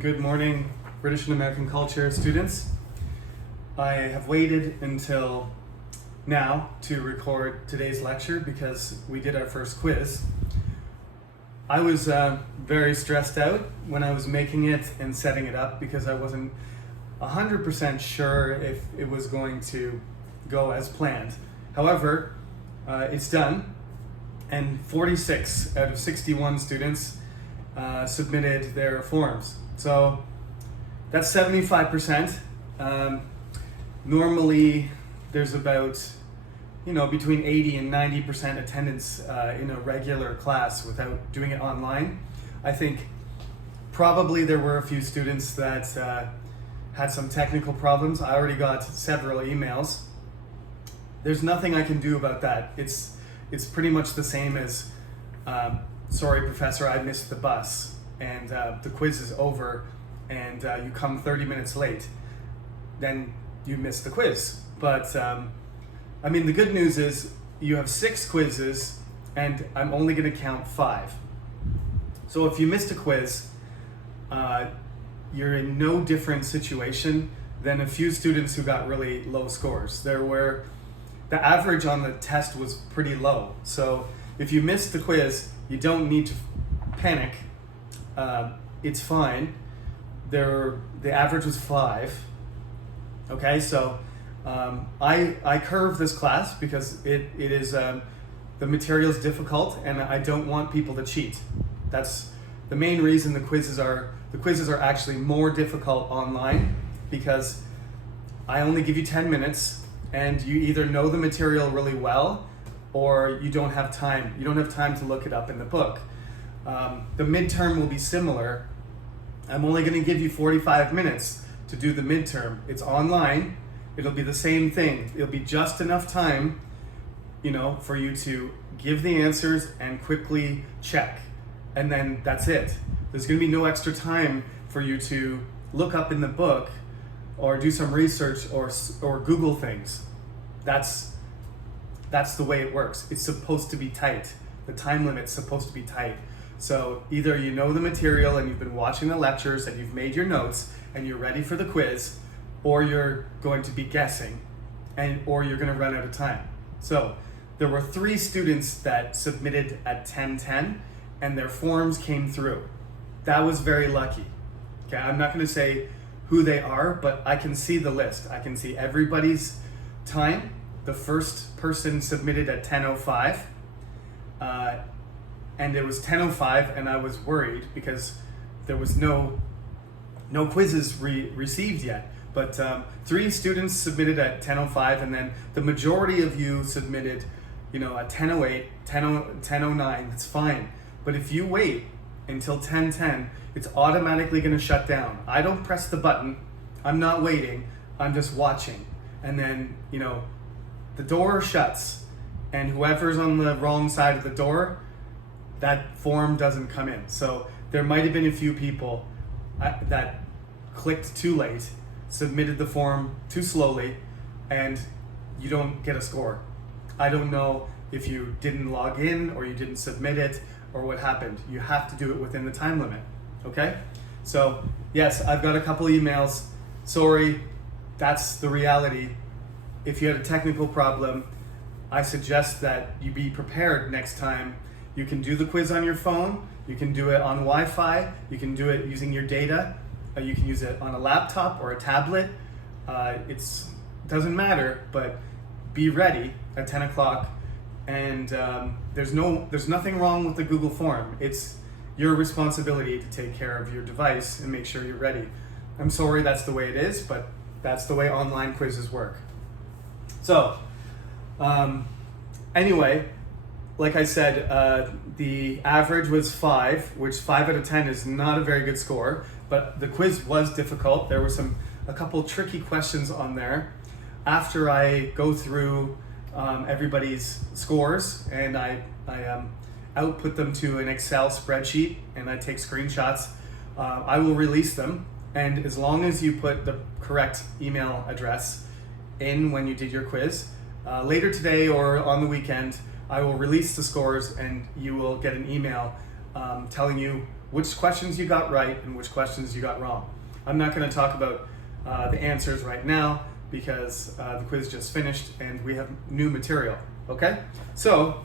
and good morning, British and American culture students. I have waited until now to record today's lecture because we did our first quiz. I was very stressed out when I was making it and setting it up because I wasn't 100% sure if it was going to go as planned. However, it's done, and 46 out of 61 students submitted their forms. So that's 75%. Normally there's about between 80 and 90% attendance in a regular class without doing it online. I think probably there were a few students that had some technical problems. I already got several emails. There's nothing I can do about that. It's pretty much the same as sorry professor, I missed the bus, and the quiz is over and you come 30 minutes late, then you missed the quiz. But the good news is you have 6 quizzes and I'm only going to count 5. So if you missed a quiz, you're in no different situation than a few students who got really low scores. The average on the test was pretty low. So if you missed the quiz, you don't need to panic. It's fine. The average was 5. Okay, so I curve this class because it is the material is difficult and I don't want people to cheat. That's the main reason the quizzes are actually more difficult online, because I only give you 10 minutes and you either know the material really well or you don't have time. You don't have time to look it up in the book. The midterm will be similar. I'm only going to give you 45 minutes to do the midterm. It's online. It'll be the same thing. It'll be just enough time, for you to give the answers and quickly check. And then that's it. There's going to be no extra time for you to look up in the book or do some research or Google things. That's the way it works. It's supposed to be tight. The time limit's supposed to be tight. So either you know the material and you've been watching the lectures and you've made your notes and you're ready for the quiz, or you're going to be guessing, or you're going to run out of time. So there were 3 students that submitted at 10:10 and their forms came through. That was very lucky. Okay, I'm not going to say who they are, but I can see the list. I can see everybody's time. The first person submitted at 10:05, and it was 10:05, and I was worried because there was no quizzes received yet. But 3 students submitted at 10:05, and then the majority of you submitted, at 10:08, 10:09. It's fine. But if you wait until 10:10, it's automatically going to shut down. I don't press the button. I'm not waiting. I'm just watching. And then, the door shuts, and whoever's on the wrong side of the door, that form doesn't come in. So there might have been a few people that clicked too late, submitted the form too slowly, and you don't get a score. I don't know if you didn't log in or you didn't submit it or what happened. You have to do it within the time limit, okay? So yes, I've got a couple emails. Sorry, that's the reality. If you had a technical problem, I suggest that you be prepared next time. You can do the quiz on your phone, you can do it on Wi-Fi, you can do it using your data, you can use it on a laptop or a tablet. It doesn't matter, but be ready at 10 o'clock. And there's nothing wrong with the Google form. It's your responsibility to take care of your device and make sure you're ready. I'm sorry that's the way it is, but that's the way online quizzes work. So, anyway, like I said, the average was 5, which 5 out of 10 is not a very good score, but the quiz was difficult. There were a couple tricky questions on there. After I go through everybody's scores and I output them to an Excel spreadsheet and I take screenshots, I will release them. And as long as you put the correct email address in when you did your quiz, later today or on the weekend, I will release the scores and you will get an email telling you which questions you got right and which questions you got wrong. I'm not going to talk about the answers right now because the quiz just finished and we have new material. Okay? So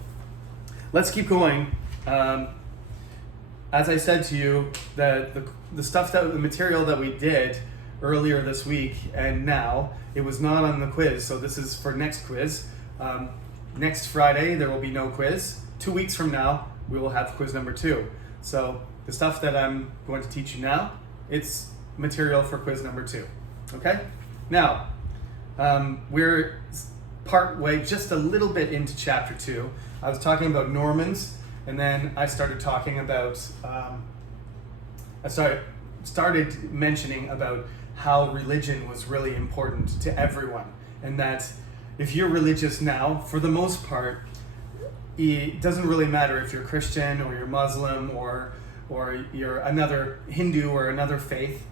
let's keep going. As I said to you, the material that we did earlier this week and now, it was not on the quiz, so this is for next quiz. Next Friday, there will be no quiz. 2 weeks from now, we will have quiz number 2. So the stuff that I'm going to teach you now, it's material for quiz number 2. Okay? Now, we're part way, just a little bit into chapter 2. I was talking about Normans, and then I started talking about, started mentioning about how religion was really important to everyone, and that if you're religious now, for the most part, it doesn't really matter if you're Christian or you're Muslim or you're another Hindu or another faith.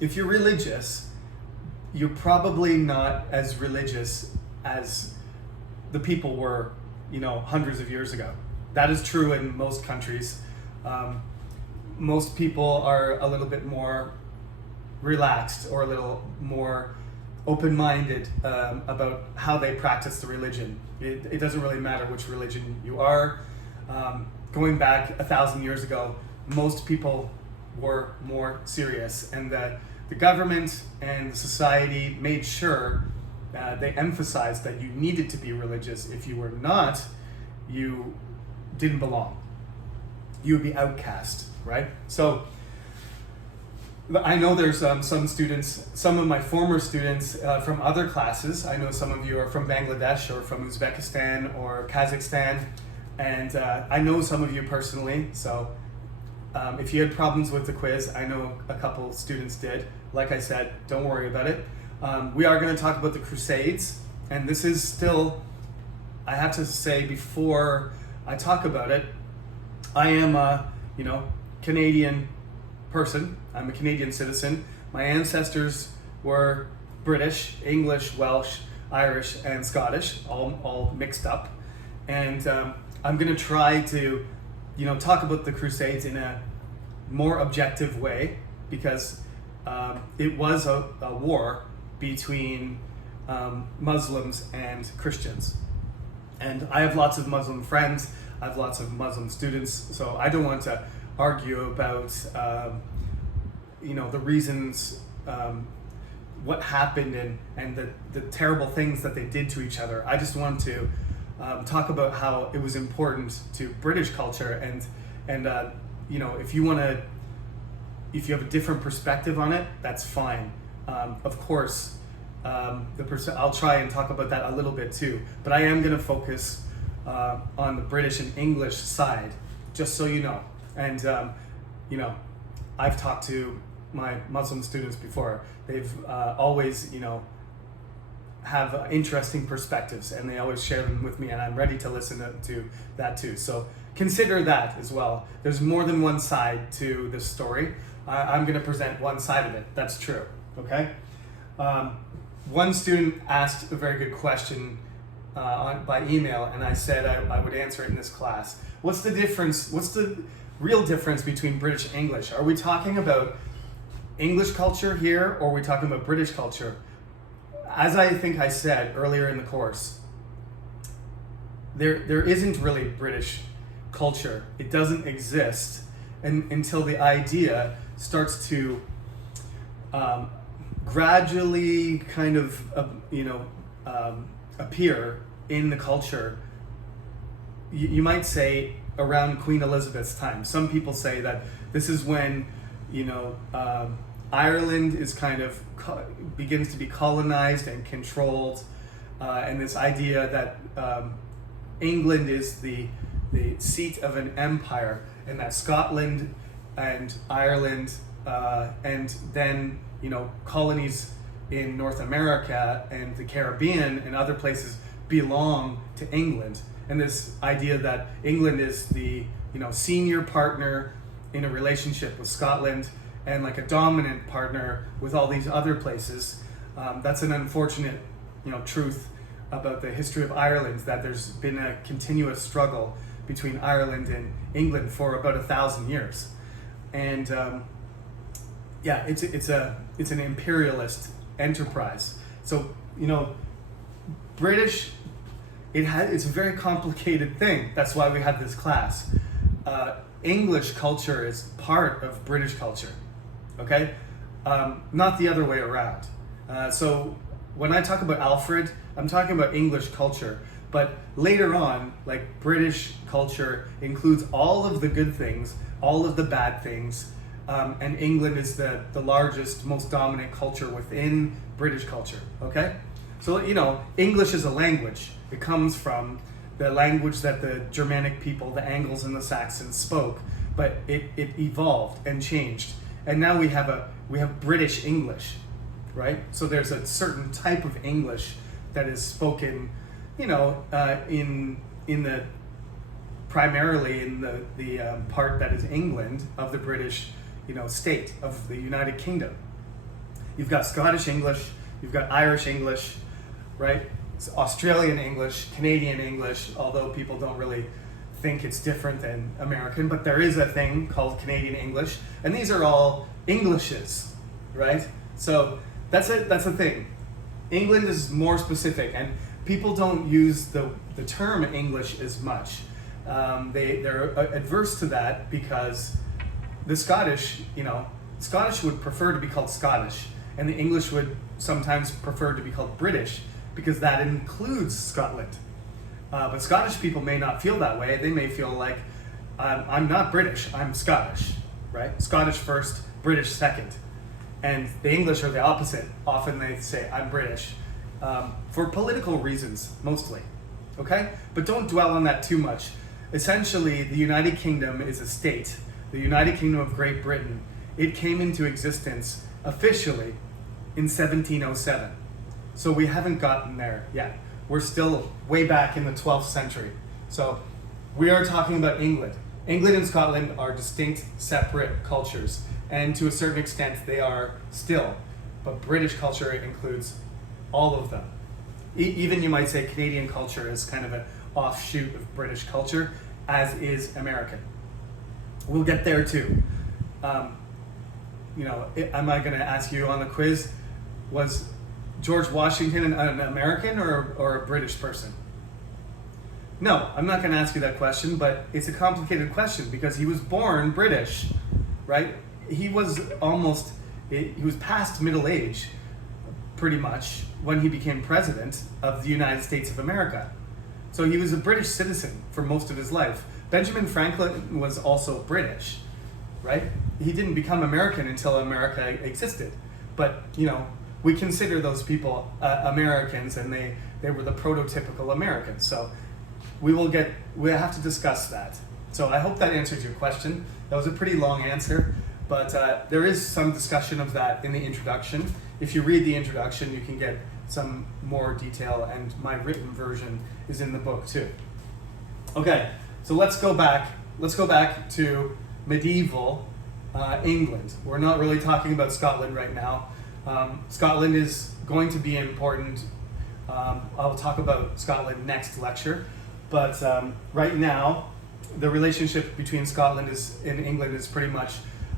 If you're religious, you're probably not as religious as the people were, hundreds of years ago. That is true in most countries. Most people are a little bit more relaxed or a little more open-minded about how they practice the religion. It doesn't really matter which religion you are. Going back 1,000 years ago, most people were more serious, and that the government and the society made sure they emphasized that you needed to be religious. If you were not, you didn't belong. You would be outcast, right? So I know there's some students, some of my former students from other classes. I know some of you are from Bangladesh or from Uzbekistan or Kazakhstan, and I know some of you personally. So if you had problems with the quiz, I know a couple students did. Like I said, don't worry about it. We are going to talk about the Crusades, and this is still, I have to say before I talk about it, I am a Canadian person. I'm a Canadian citizen. My ancestors were British, English, Welsh, Irish, and Scottish, all mixed up. And I'm going to try to, talk about the Crusades in a more objective way, because it was a war between Muslims and Christians. And I have lots of Muslim friends. I have lots of Muslim students, so I don't want to argue about the reasons, what happened and the terrible things that they did to each other. I just want to talk about how it was important to British culture, and if you have a different perspective on it, that's fine. Of course, I'll try and talk about that a little bit too, but I am going to focus on the British and English side, just so you know. And I've talked to my Muslim students before. They've always, have interesting perspectives, and they always share them with me, and I'm ready to listen to that too. So consider that as well. There's more than one side to this story. I'm going to present one side of it. That's true. Okay. One student asked a very good question by email, and I said I would answer it in this class. What's the difference? What's the real difference between British and English? Are we talking about English culture here, or are we talking about British culture? As I think I said earlier in the course, there isn't really British culture. It doesn't exist until the idea starts to gradually kind of appear in the culture. You might say around Queen Elizabeth's time. Some people say that this is when Ireland is kind of begins to be colonized and controlled, and this idea that England is the seat of an empire, and that Scotland and Ireland and then colonies in North America and the Caribbean and other places belong to England, and this idea that England is the senior partner in a relationship with Scotland and like a dominant partner with all these other places. That's an unfortunate truth about the history of Ireland, that there's been a continuous struggle between Ireland and England for about 1,000 years. and yeah, it's an imperialist enterprise. So British, it's a very complicated thing. That's why we have this class. English culture is part of British culture, okay? Not the other way around. So when I talk about Alfred, I'm talking about English culture. But later on, like, British culture includes all of the good things, all of the bad things, and England is the largest, most dominant culture within British culture, okay? So, English is a language. It comes from the language that the Germanic people, the Angles and the Saxons spoke, but it evolved and changed. And now we have British English, right? So there's a certain type of English that is spoken, primarily in the part that is England of the British, state of the United Kingdom. You've got Scottish English, you've got Irish English, right? It's Australian English, Canadian English, although people don't really think it's different than American, but there is a thing called Canadian English, and these are all Englishes, right? So that's a thing. England is more specific, and people don't use the term English as much. They're adverse to that because the Scottish, Scottish would prefer to be called Scottish, and the English would sometimes prefer to be called British because that includes Scotland. But Scottish people may not feel that way. They may feel like, I'm not British, I'm Scottish, right? Scottish first, British second. And the English are the opposite. Often they say, I'm British, for political reasons, mostly, okay? But don't dwell on that too much. Essentially, the United Kingdom is a state. The United Kingdom of Great Britain, it came into existence officially in 1707. So we haven't gotten there yet. We're still way back in the 12th century. So we are talking about England. England and Scotland are distinct, separate cultures. And to a certain extent, they are still. But British culture includes all of them. Even you might say Canadian culture is kind of an offshoot of British culture, as is American. We'll get there too. Am I going to ask you on the quiz, was George Washington an American or a British person? No, I'm not going to ask you that question, but it's a complicated question because he was born British, right? He was past middle age, pretty much, when he became president of the United States of America. So he was a British citizen for most of his life. Benjamin Franklin was also British, right? He didn't become American until America existed. But, we consider those people Americans, and they were the prototypical Americans. So we'll have to discuss that. So I hope that answers your question. That was a pretty long answer, but there is some discussion of that in the introduction. If you read the introduction, you can get some more detail, and my written version is in the book too. Okay, so let's go back to medieval England. We're not really talking about Scotland right now. Scotland is going to be important. I'll talk about Scotland next lecture, but right now, the relationship between Scotland and England is pretty much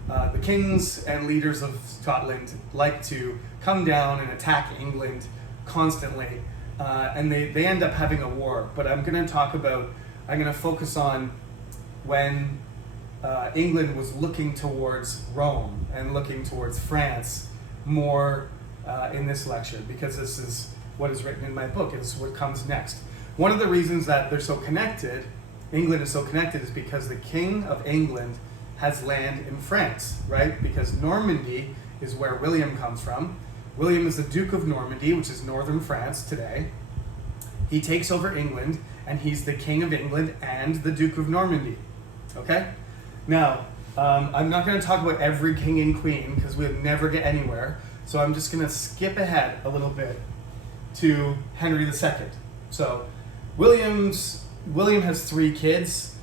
the kings and leaders of Scotland like to come down and attack England constantly, and they end up having a war. But I'm going to focus on when England was looking towards Rome and looking towards France more in this lecture, because this is what is written in my book. It's what comes next. One of the reasons that they're so connected, England is so connected, is because the King of England has land in France, right? Because Normandy is where William comes from. William is the Duke of Normandy, which is northern France today. He takes over England, and he's the King of England and the Duke of Normandy, okay? Now, I'm not going to talk about every king and queen because we'll never get anywhere. So I'm just going to skip ahead a little bit to Henry II. So William has 3 kids.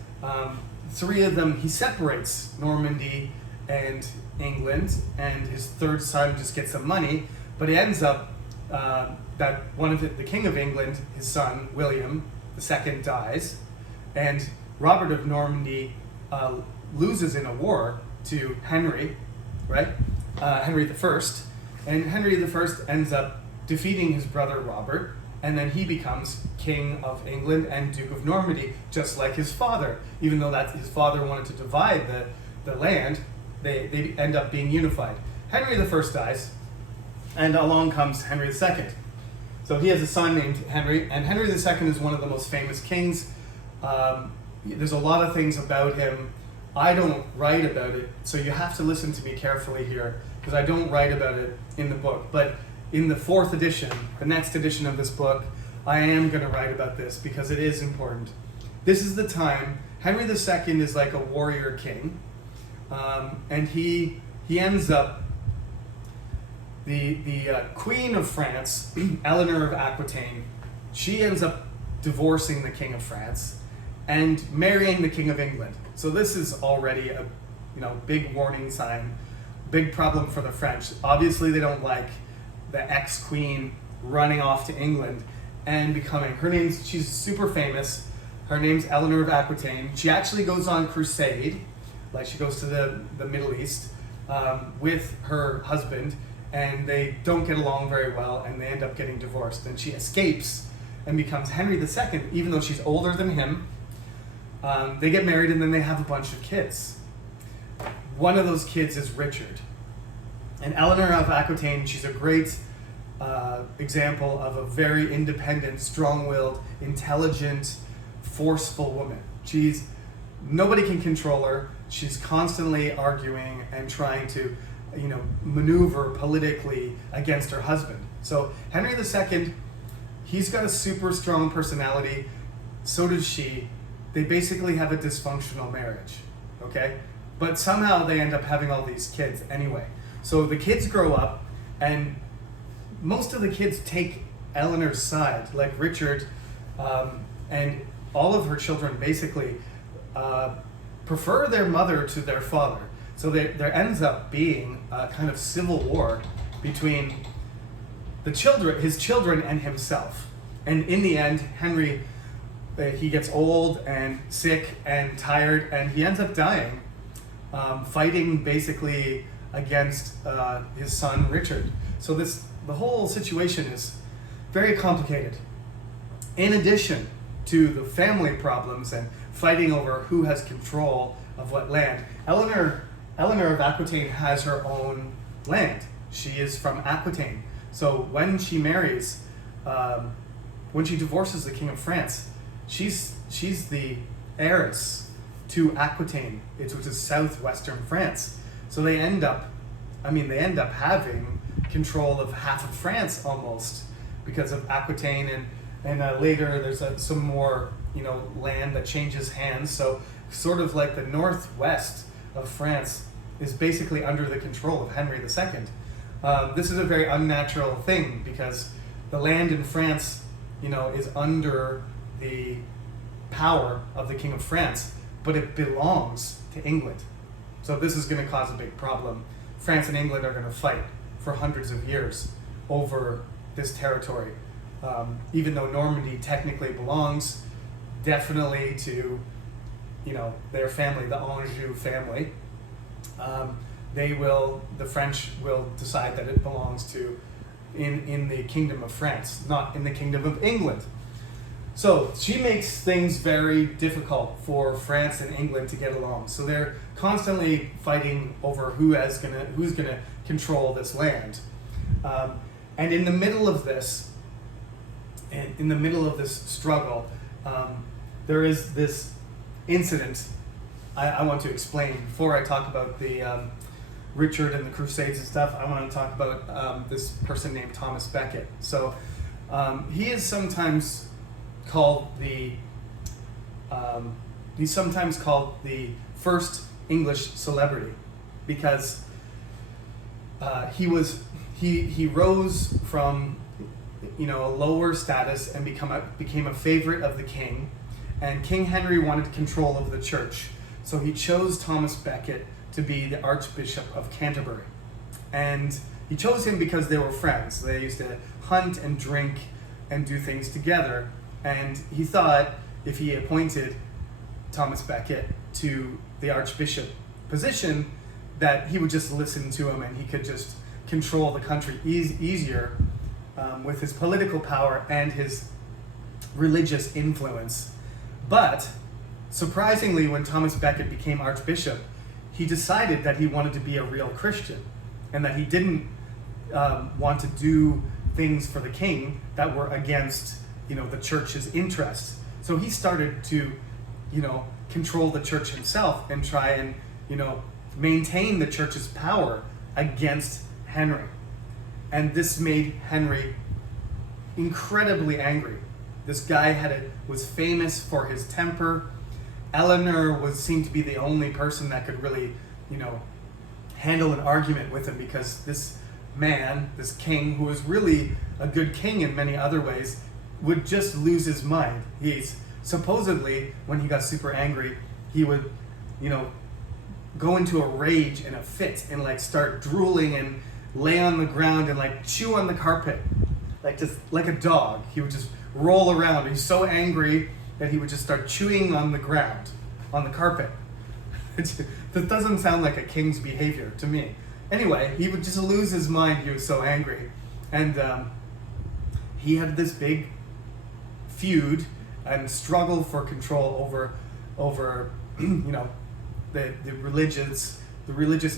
3 of them, he separates Normandy and England, and his 3rd son just gets some money. But it ends up that the King of England, his son, William II, dies, and Robert of Normandy loses in a war to Henry, right? Henry the First, and Henry the First ends up defeating his brother Robert, and then he becomes King of England and Duke of Normandy, just like his father. Even though his father wanted to divide the land, they end up being unified. Henry the First dies, and along comes Henry II. So he has a son named Henry, and Henry II is one of the most famous kings. There's a lot of things about him. I don't write about it, so you have to listen to me carefully here, because I don't write about it in the book. But in the 4th edition, the next edition of this book, I am going to write about this because it is important. This is the time. Henry II is like a warrior king, and he ends up, the Queen of France, Eleanor of Aquitaine, she ends up divorcing the King of France and marrying the King of England. So this is already a big warning sign, big problem for the French. Obviously they don't like the ex-queen running off to England and she's super famous. Her name's Eleanor of Aquitaine. She actually goes on crusade, like she goes to the Middle East with her husband, and they don't get along very well, and they end up getting divorced. And she escapes and becomes Henry II, even though she's older than him. They get married, and then they have a bunch of kids. One of those kids is Richard. And Eleanor of Aquitaine, she's a great example of a very independent, strong-willed, intelligent, forceful woman. Nobody can control her. She's constantly arguing and trying to maneuver politically against her husband. So Henry II, he's got a super strong personality. So does she. They basically have a dysfunctional marriage, okay? But somehow they end up having all these kids anyway. So the kids grow up, and most of the kids take Eleanor's side, like Richard, and all of her children basically prefer their mother to their father. So there ends up being a kind of civil war between his children and himself. And in the end, Henry, he gets old and sick and tired, and he ends up dying, fighting basically against his son Richard. So the whole situation is very complicated. In addition to the family problems and fighting over who has control of what land, Eleanor of Aquitaine has her own land. She is from Aquitaine. So when she marries, when she divorces the King of France, she's the heiress to Aquitaine, which is southwestern France. So they end up having control of half of France almost because of Aquitaine, and later there's some more land that changes hands. So sort of like the northwest of France is basically under the control of Henry II. This is a very unnatural thing because the land in France, is under the power of the King of France, but it belongs to England. So this is going to cause a big problem. France and England are going to fight for hundreds of years over this territory. Even though Normandy technically belongs definitely to, their family, the Anjou family, the French will decide that it belongs to in the Kingdom of France, not in the Kingdom of England. So she makes things very difficult for France and England to get along. So they're constantly fighting over who's gonna control this land. And in the middle of this, struggle, there is this incident I want to explain. Before I talk about the Richard and the Crusades and stuff, I want to talk about this person named Thomas Becket. So he is sometimes called the first English celebrity because he rose from a lower status and became a favorite of the king, and King Henry wanted control of the church, so he chose Thomas Becket to be the Archbishop of Canterbury. And he chose him because they were friends. They used to hunt and drink and do things together. And he thought if he appointed Thomas Becket to the archbishop position, that he would just listen to him and he could just control the country easier with his political power and his religious influence. But surprisingly, when Thomas Becket became Archbishop, he decided that he wanted to be a real Christian and that he didn't want to do things for the king that were against, the church's interests. So he started to, control the church himself and try and, maintain the church's power against Henry. And this made Henry incredibly angry. This guy was famous for his temper. Eleanor seemed to be the only person that could really, handle an argument with him, because this man, this king, who was really a good king in many other ways, would just lose his mind. He's supposedly, when he got super angry, he would, go into a rage and a fit and start drooling and lay on the ground and chew on the carpet, just like a dog. He would just roll around. He's so angry that he would just start chewing on the ground, on the carpet. That doesn't sound like a king's behavior to me. Anyway, he would just lose his mind. He was so angry. And he had this big feud and struggle for control over the religious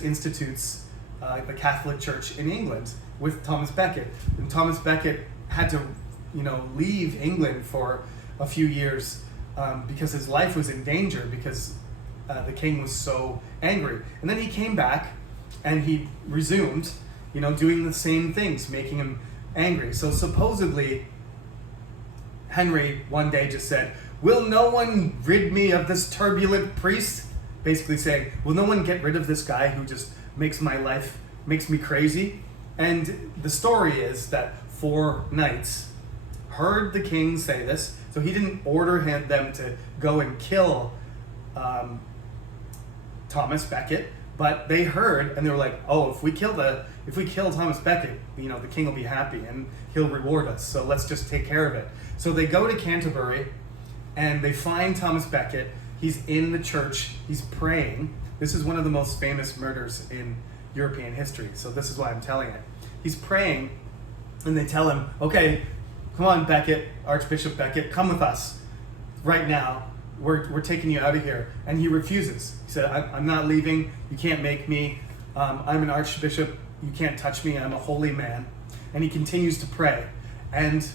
institutes, the Catholic Church in England, with Thomas Becket. And Thomas Becket had to leave England for a few years because his life was in danger, because the king was so angry. And then he came back and he resumed, doing the same things, making him angry. So supposedly, Henry one day just said, "Will no one rid me of this turbulent priest?" Basically saying, will no one get rid of this guy who just makes me crazy? And the story is that 4 knights heard the king say this, so he didn't order them to go and kill Thomas Becket, but they heard and they were like, "Oh, if we kill Thomas Becket, the king will be happy and he'll reward us. So let's just take care of it." So they go to Canterbury and they find Thomas Becket. He's in the church. He's praying. This is one of the most famous murders in European history, so this is why I'm telling it. He's praying, and they tell him, "Okay, come on, Becket, Archbishop Becket, come with us right now. We're taking you out of here." And he refuses. He said, I'm not leaving. You can't make me. I'm an archbishop. You can't touch me. I'm a holy man." And he continues to pray. And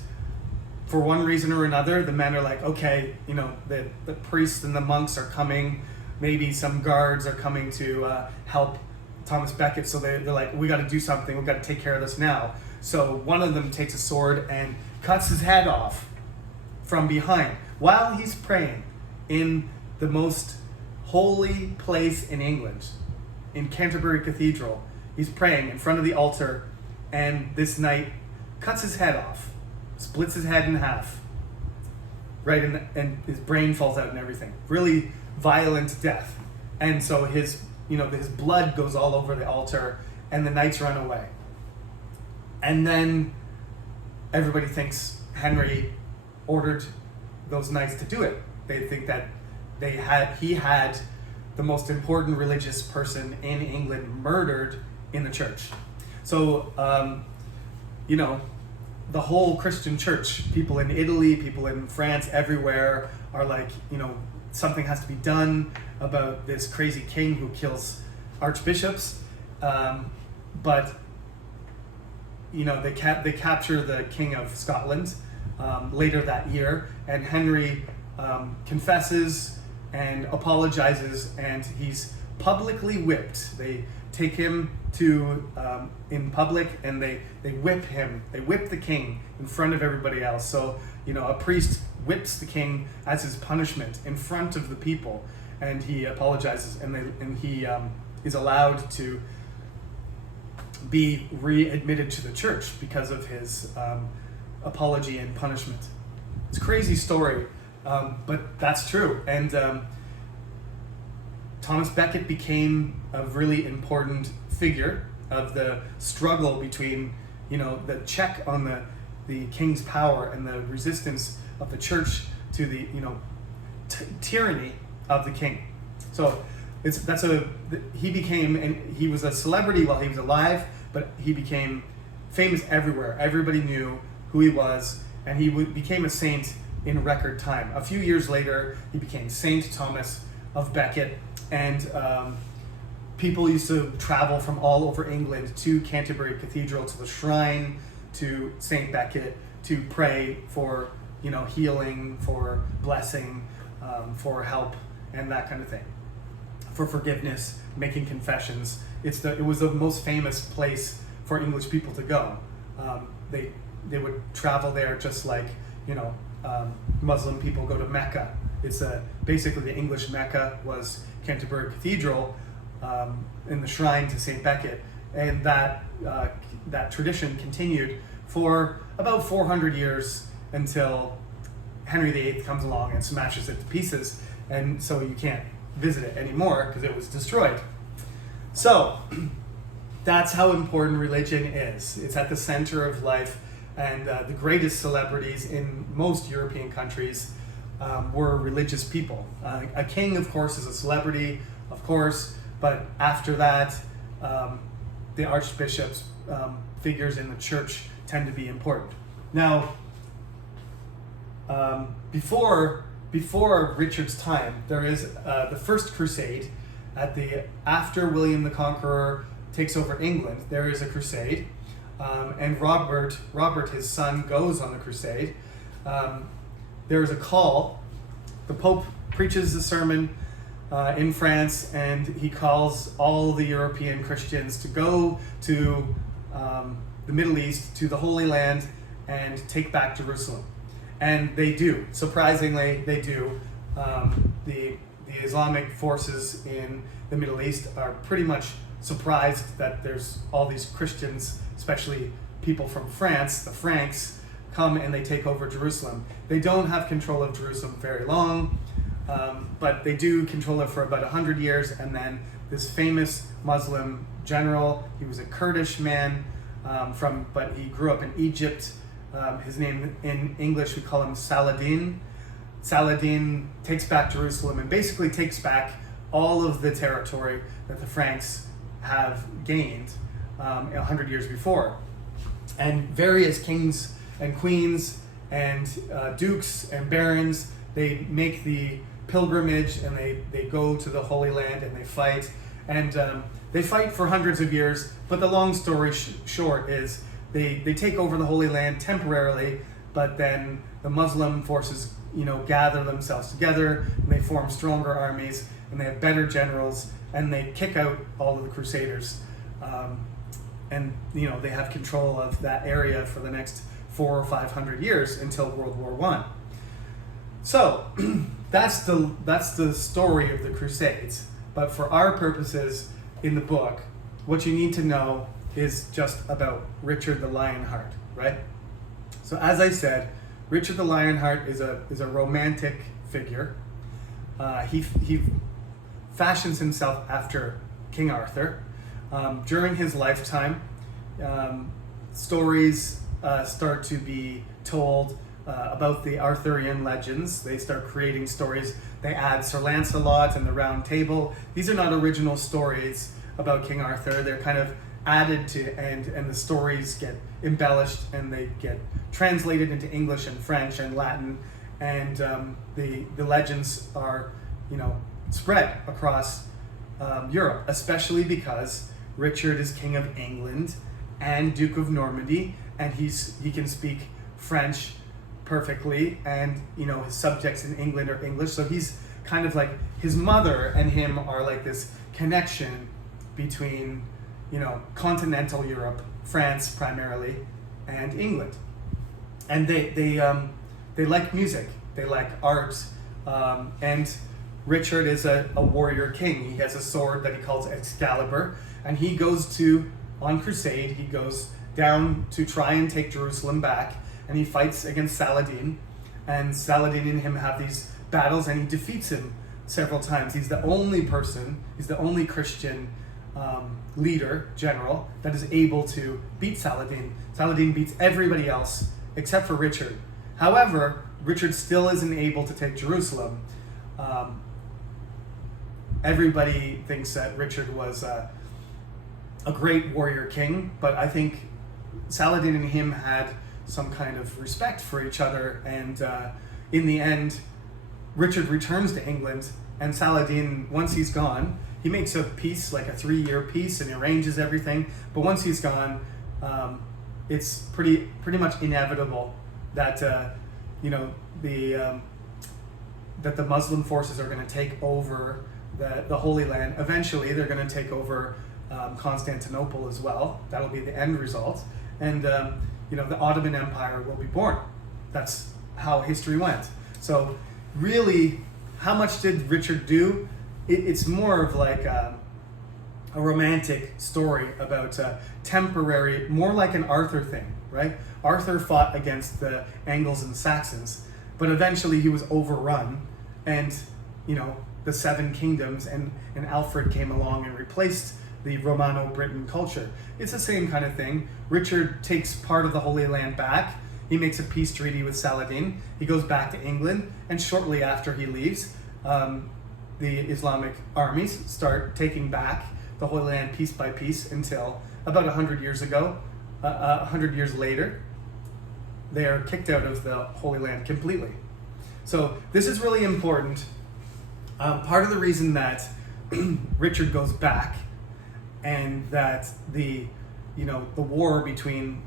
for one reason or another, the men are like, okay, the priests and the monks are coming. Maybe some guards are coming to help Thomas Becket. So they're like, we got to do something. We got to take care of this now. So one of them takes a sword and cuts his head off from behind while he's praying in the most holy place in England, in Canterbury Cathedral. He's praying in front of the altar, and this knight cuts his head off, splits his head in half, right, and his brain falls out and everything. Really violent death. And so his blood goes all over the altar, and the knights run away. And then everybody thinks Henry ordered those knights to do it. They think that he had the most important religious person in England murdered in the church. So, the whole Christian church, people in Italy, people in France, everywhere are like, something has to be done about this crazy king who kills archbishops. But they capture the King of Scotland later that year, and Henry confesses and apologizes, and he's publicly whipped. They take him to in public, and they whip him. They whip the king in front of everybody else. So a priest whips the king as his punishment in front of the people, and he apologizes, and he is allowed to be readmitted to the church because of his apology and punishment. It's a crazy story, but that's true. And Thomas Becket became a really important figure of the struggle between, the check on the king's power and the resistance of the church to the, tyranny of the king. So he became, and he was a celebrity while he was alive, but he became famous everywhere. Everybody knew who he was, and he became a saint in record time. A few years later, he became Saint Thomas of Becket, and people used to travel from all over England to Canterbury Cathedral, to the shrine to Saint Becket, to pray for healing, for blessing, for help, and that kind of thing, for forgiveness, making confessions. It was the most famous place for English people to go. They would travel there just like Muslim people go to Mecca. It's basically the English Mecca was Canterbury Cathedral, in the shrine to Saint Becket, and that tradition continued for about 400 years until Henry VIII comes along and smashes it to pieces, and so you can't visit it anymore because it was destroyed. So that's how important religion is. It's at the center of life, and the greatest celebrities in most European countries were religious people. A king, of course, is a celebrity, of course, but after that, the archbishops, figures in the church, tend to be important. Now, before Richard's time, there is the First Crusade. After William the Conqueror takes over England, there is a crusade, and Robert, his son, goes on the crusade. There is a call. The Pope preaches the sermon in France, and he calls all the European Christians to go to the Middle East, to the Holy Land, and take back Jerusalem. And they do. Surprisingly, they do. The Islamic forces in the Middle East are pretty much surprised that there's all these Christians, especially people from France, the Franks, come and they take over Jerusalem. They don't have control of Jerusalem very long, but they do control it for about 100 years, and then this famous Muslim general, he was a Kurdish man, but he grew up in Egypt. His name in English, we call him Saladin. Saladin takes back Jerusalem and basically takes back all of the territory that the Franks have gained 100 years before. And various kings and queens and dukes and barons, they make the pilgrimage, and they go to the Holy Land and they fight. And they fight for hundreds of years, but the long story short is they take over the Holy Land temporarily, but then the Muslim forces gather themselves together, and they form stronger armies, and they have better generals, and they kick out all of the Crusaders, and they have control of that area for the next 400 or 500 years until World War I. So that's the story of the Crusades. But for our purposes in the book, what you need to know is just about Richard the Lionheart, right? So as I said, Richard the Lionheart is a romantic figure. He fashions himself after King Arthur. During his lifetime, stories start to be told about the Arthurian legends. They start creating stories. They add Sir Lancelot and the Round Table. These are not original stories about King Arthur. They're kind of added to, and the stories get embellished, and they get translated into English and French and Latin, and the legends are spread across Europe, especially because Richard is King of England and Duke of Normandy, and he can speak French perfectly, and his subjects in England are English, so he's kind of like, his mother and him are like this connection between continental Europe, France primarily, and England. And they like music, they like art, and Richard is a warrior king. He has a sword that he calls Excalibur, and he goes on crusade, he goes down to try and take Jerusalem back, and he fights against Saladin, and Saladin and him have these battles, and he defeats him several times. He's the only Christian leader, general, that is able to beat Saladin. Saladin beats everybody else except for Richard. However, Richard still isn't able to take Jerusalem. everybody thinks that Richard was a great warrior king, but I think Saladin and him had some kind of respect for each other, and in the end, Richard returns to England, and Saladin, once he's gone, he makes a peace, like a 3-year peace, and arranges everything. But once he's gone, it's pretty much inevitable that that the Muslim forces are going to take over the Holy Land. Eventually, they're going to take over Constantinople as well. That'll be the end result, and the Ottoman Empire will be born. That's how history went. So, really, how much did Richard do? It's more of like a romantic story about temporary, more like an Arthur thing, right? Arthur fought against the Angles and Saxons, but eventually he was overrun, and the Seven Kingdoms and Alfred came along and replaced the Romano-Briton culture. It's the same kind of thing. Richard takes part of the Holy Land back. He makes a peace treaty with Saladin. He goes back to England, and shortly after he leaves, the Islamic armies start taking back the Holy Land piece by piece until about 100 years ago, 100 years later, they are kicked out of the Holy Land completely. So this is really important. Part of the reason that Richard goes back, and that the war between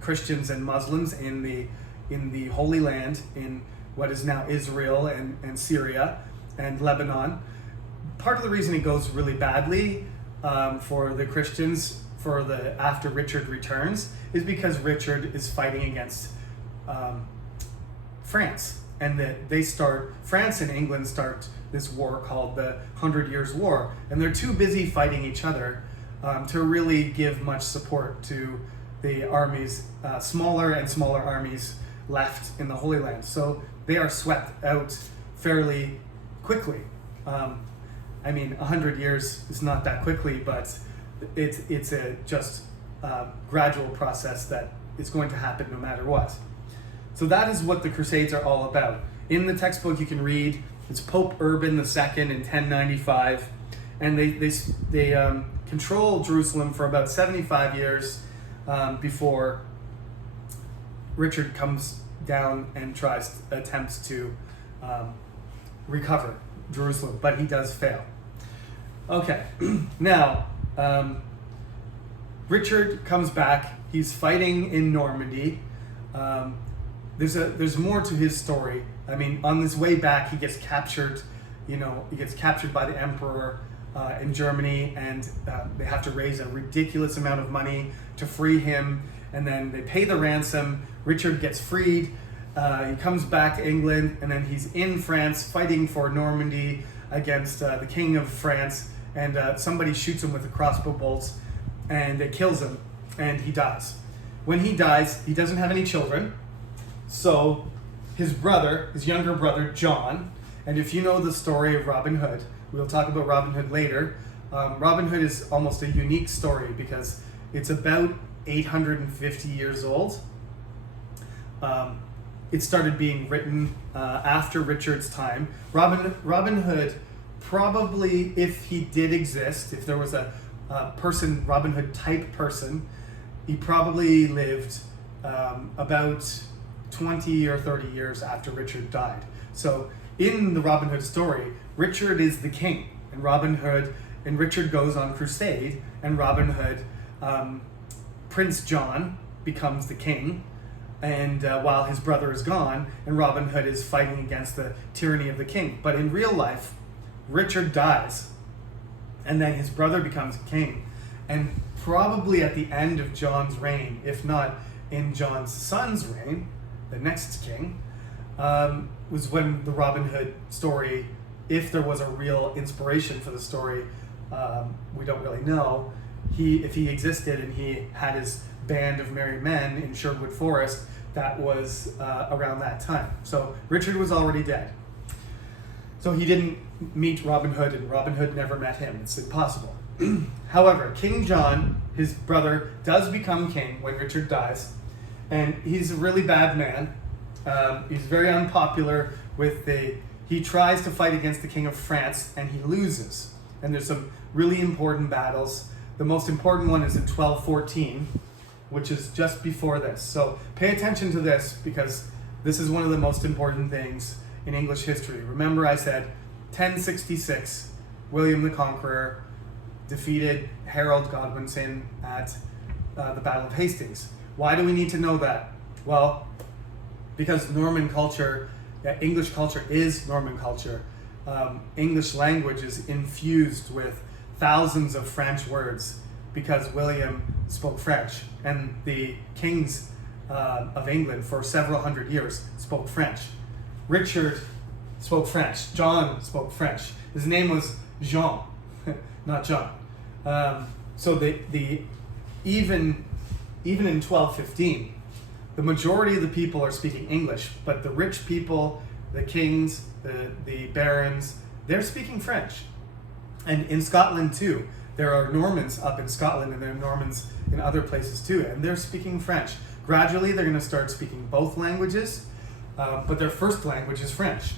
Christians and Muslims in the Holy Land, in what is now Israel and Syria and Lebanon, part of the reason it goes really badly for the Christians after Richard returns is because Richard is fighting against France, and that France and England start this war called the 100 Years' War, and they're too busy fighting each other to really give much support to the armies, smaller and smaller armies left in the Holy Land. So they are swept out fairly quickly. 100 years is not that quickly, but it's a gradual process that is going to happen no matter what. So that is what the Crusades are all about. In the textbook you can read, it's Pope Urban II in 1095, and they control Jerusalem for about 75 years before Richard comes down and attempts to recover Jerusalem, but he does fail. Okay, now Richard comes back. He's fighting in Normandy. There's more to his story. On his way back, he gets captured. He gets captured by the emperor in Germany, and they have to raise a ridiculous amount of money to free him. And then they pay the ransom. Richard gets freed. He comes back to England, and then he's in France fighting for Normandy against the King of France. And somebody shoots him with a crossbow bolt, and it kills him, and he dies. When he dies, he doesn't have any children. So his younger brother, John, and if you know the story of Robin Hood, we'll talk about Robin Hood later. Robin Hood is almost a unique story because it's about 850 years old. It started being written after Richard's time. Robin Hood, probably, if he did exist, if there was a person, Robin Hood type person, he probably lived about 20 or 30 years after Richard died. So in the Robin Hood story, Richard is the king, and Richard goes on crusade, and Robin Hood, Prince John becomes the king, and while his brother is gone, and Robin Hood is fighting against the tyranny of the king. But in real life, Richard dies, and then his brother becomes king, and probably at the end of John's reign, if not in John's son's reign, the next king, was when the Robin Hood story, if there was a real inspiration for the story, we don't really know. If he existed and he had his band of merry men in Sherwood Forest, that was around that time. So Richard was already dead. So he didn't meet Robin Hood, and Robin Hood never met him. It's impossible. However, King John, his brother, does become king when Richard dies, and he's a really bad man. He's very unpopular with the he tries to fight against the King of France and he loses. And there's some really important battles. The most important one is in 1214, which is just before this. So pay attention to this because this is one of the most important things in English history. Remember I said 1066, William the Conqueror defeated Harold Godwinson at the Battle of Hastings. Why do we need to know that? Well, because Norman culture, English culture is Norman culture. English language is infused with thousands of French words because William spoke French, and the kings of England for several hundred years spoke French. Richard spoke French. John spoke French. His name was Jean, not John. So even in 1215, the majority of the people are speaking English, but the rich people, the kings, the barons, they're speaking French. And in Scotland too, there are Normans up in Scotland and there are Normans in other places too, and they're speaking French. Gradually, they're going to start speaking both languages, but their first language is French.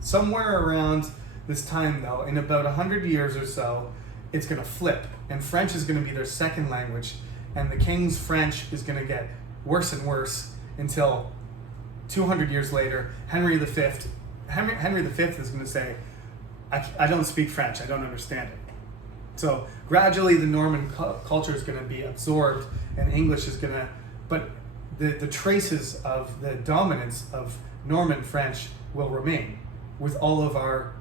Somewhere around this time though, in about 100 years or so, it's going to flip, and French is going to be their second language, and the king's French is going to get worse and worse until 200 years later, Henry V is going to say, I don't speak French, I don't understand it. So gradually the Norman culture is going to be absorbed and English is going to, but the traces of the dominance of Norman French will remain with all of our,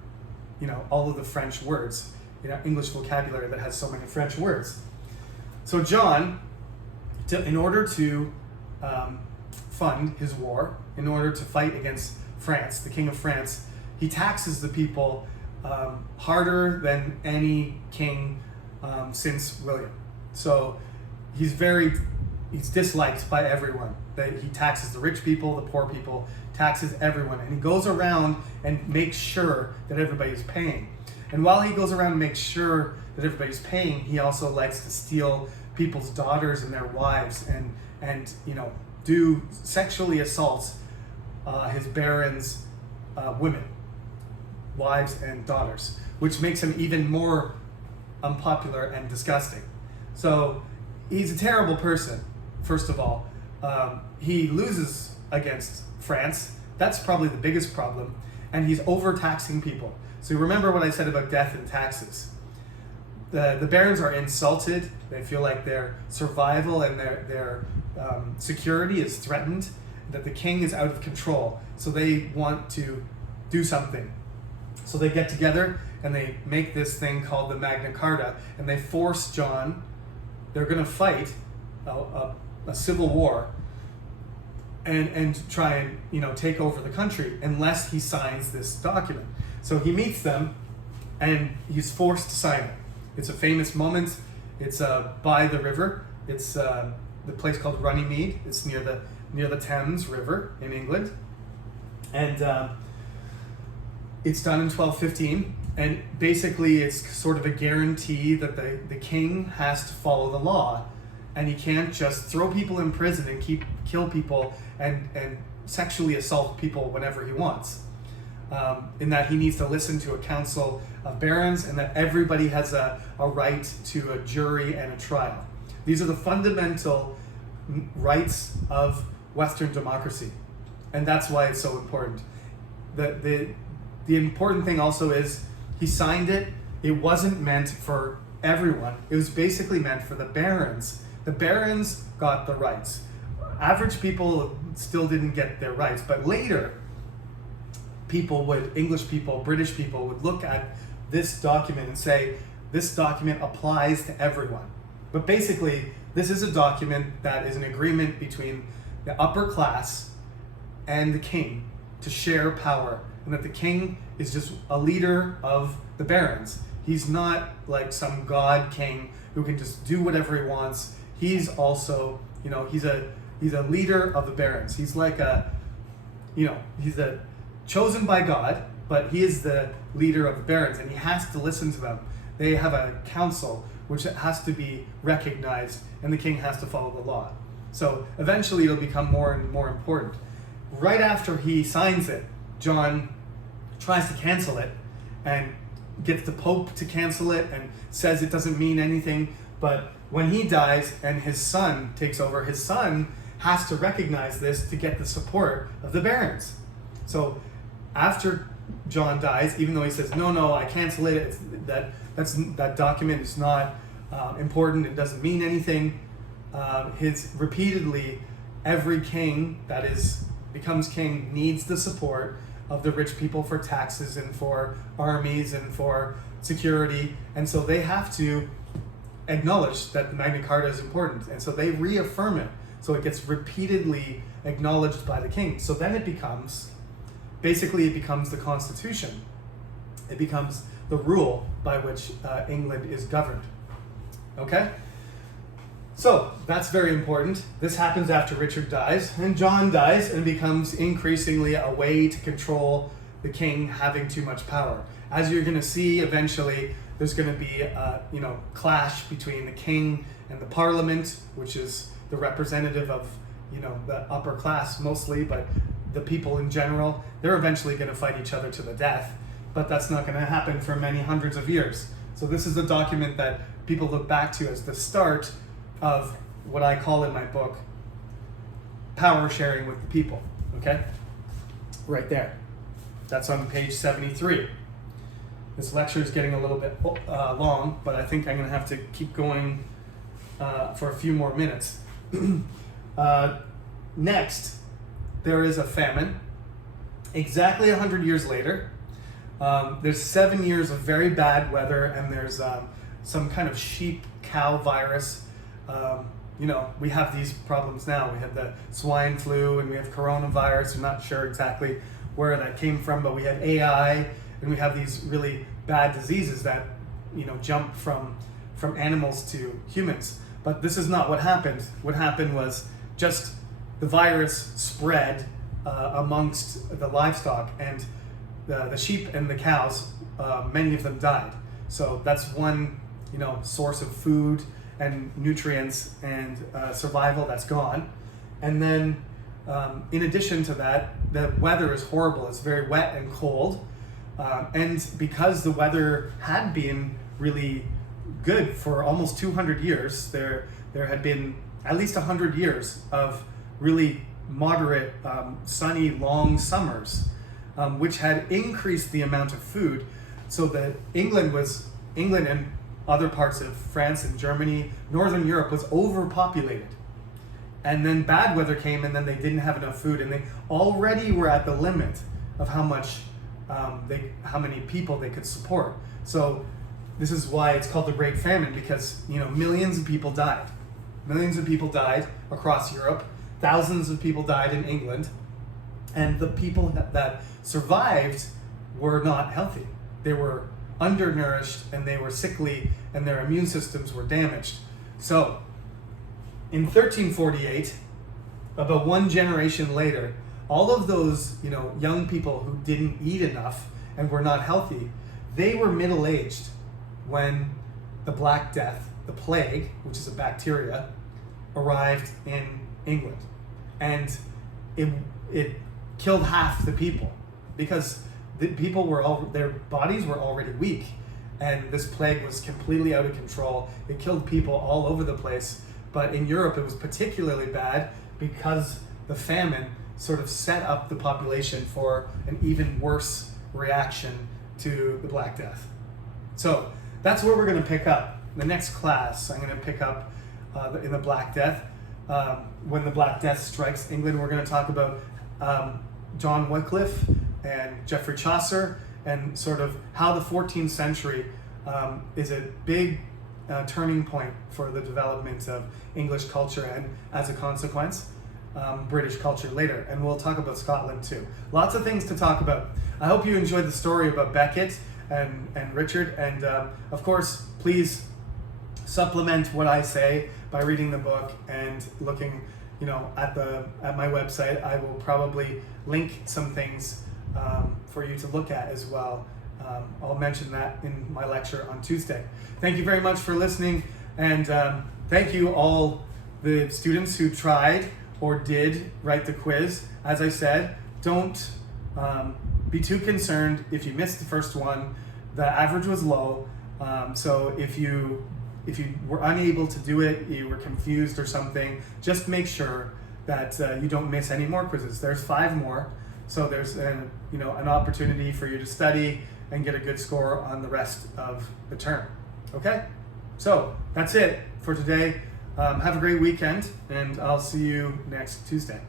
all of the French words, English vocabulary that has so many French words. So John, in order to fund his war, in order to fight against France, the King of France, he taxes the people harder than any king since William. So he's disliked by everyone. He taxes the rich people, the poor people, taxes everyone, and he goes around and makes sure that everybody's paying. And while he goes around and makes sure that everybody's paying, he also likes to steal people's daughters and their wives and do sexually assaults his barons' women, wives and daughters, which makes him even more unpopular and disgusting. So he's a terrible person, first of all. He loses against France. That's probably the biggest problem. And he's overtaxing people. So remember what I said about death and taxes. The barons are insulted. They feel like their survival and their security is threatened, that the king is out of control. So they want to do something. So they get together and they make this thing called the Magna Carta, and they force John. They're going to fight a civil war and try and take over the country unless he signs this document. So he meets them and he's forced to sign it. It's a famous moment. It's by the river. It's the place called Runnymede. It's near the Thames River in England, and it's done in 1215. And basically, it's sort of a guarantee that the king has to follow the law, and he can't just throw people in prison and kill people and sexually assault people whenever he wants. In that he needs to listen to a council of barons, and that everybody has a right to a jury and a trial. These are the fundamental rights of Western democracy, and that's why it's so important. The important thing also is he signed it. It wasn't meant for everyone. It was basically meant for the barons. The barons got the rights. Average people still didn't get their rights, but later English people, British people would look at this document and say, this document applies to everyone. But basically, this is a document that is an agreement between the upper class and the king to share power, and that the king is just a leader of the barons. He's not like some god king who can just do whatever he wants. He's also, he's a leader of the barons. He's like he's chosen by God, but he is the leader of the barons, and he has to listen to them. They have a council which has to be recognized, and the king has to follow the law. So eventually it'll become more and more important. Right after he signs it, John tries to cancel it and gets the Pope to cancel it and says it doesn't mean anything. But when he dies and his son takes over, his son has to recognize this to get the support of the barons. So after John dies, even though he says, no, I cancel it, that document is not important, it doesn't mean anything, repeatedly, every king that becomes king needs the support of the rich people for taxes and for armies and for security. And so they have to acknowledge that the Magna Carta is important. And so they reaffirm it. So it gets repeatedly acknowledged by the king. So then it becomes the Constitution. It becomes the rule by which England is governed. Okay? So that's very important. This happens after Richard dies, and John dies, and becomes increasingly a way to control the king having too much power. As you're going to see eventually, there's going to be a clash between the king and the parliament, which is the representative of the upper class mostly, but the people in general. They're eventually going to fight each other to the death, but that's not going to happen for many hundreds of years. So this is a document that people look back to as the start of what I call in my book power sharing with the people. Okay? Right there. That's on page 73. This lecture is getting a little bit long, but I think I'm going to have to keep going for a few more minutes. Next, there is a famine. Exactly 100 years later, there's 7 years of very bad weather, and there's some kind of sheep-cow virus. We have these problems now. We have the swine flu and we have coronavirus. I'm not sure exactly where that came from, but we have AI and we have these really bad diseases that, jump from animals to humans. But this is not what happened. What happened was just the virus spread amongst the livestock, and the sheep and the cows, many of them died. So that's one, source of food and nutrients and survival that's gone. And then in addition to that, the weather is horrible. It's very wet and cold. And because the weather had been really good for almost 200 years, there had been at least 100 years of really moderate, sunny, long summers, which had increased the amount of food, so that England and other parts of France and Germany, Northern Europe, was overpopulated. And then bad weather came, and then they didn't have enough food, and they already were at the limit of how many people they could support. So this is why it's called the Great Famine, because millions of people died. Millions of people died across Europe. Thousands of people died in England, and the people that survived were not healthy. They were undernourished, and they were sickly, and their immune systems were damaged. So in 1348, about one generation later, all of those young people who didn't eat enough and were not healthy, they were middle-aged when the Black Death, the plague, which is a bacteria, arrived in England. And it killed half the people, because the people their bodies were already weak, and this plague was completely out of control. It killed people all over the place, but in Europe it was particularly bad because the famine sort of set up the population for an even worse reaction to the Black Death. So that's where we're going to pick up. The next class, I'm going to pick up in the Black Death. When the Black Death strikes England, we're going to talk about John Wycliffe and Geoffrey Chaucer, and sort of how the 14th century is a big turning point for the development of English culture, and as a consequence, British culture later. And we'll talk about Scotland too. Lots of things to talk about. I hope you enjoyed the story about Becket and Richard, and of course, please supplement what I say by reading the book and looking at my website. I will probably link some things for you to look at as well. I'll mention that in my lecture on Tuesday. Thank you very much for listening, and thank you all the students who tried or did write the quiz. As I said, don't be too concerned if you missed the first one. The average was low, so if you were unable to do it, you were confused or something, just make sure that you don't miss any more quizzes. There's 5 more, so there's an opportunity for you to study and get a good score on the rest of the term. Okay, so that's it for today. Have a great weekend, and I'll see you next Tuesday.